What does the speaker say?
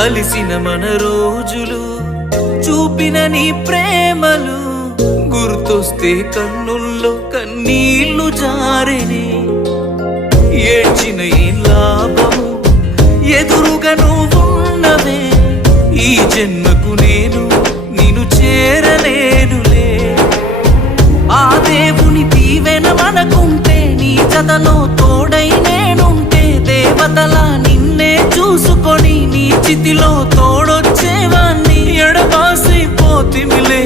కలిసిన మన రోజులు చూపిన నీ ప్రేమలు గుర్తొస్తే కన్నుల్లో కన్నీళ్లు జారెనే ఏడ్చిన ఏం లాభము ఎదురుగా నువ్వున్నవే ఈ జన్మకు నేను నిన్ను చేరలేనులే ఆ దేవుని దీవెన మనకుంటే నీ జతలో తోడై నేనుంటే దేవతలా నిన్నే చూసుకొని నీ చితిలో తోడొచ్చేవాణ్ణి ఎడబాసి పోతిమిలే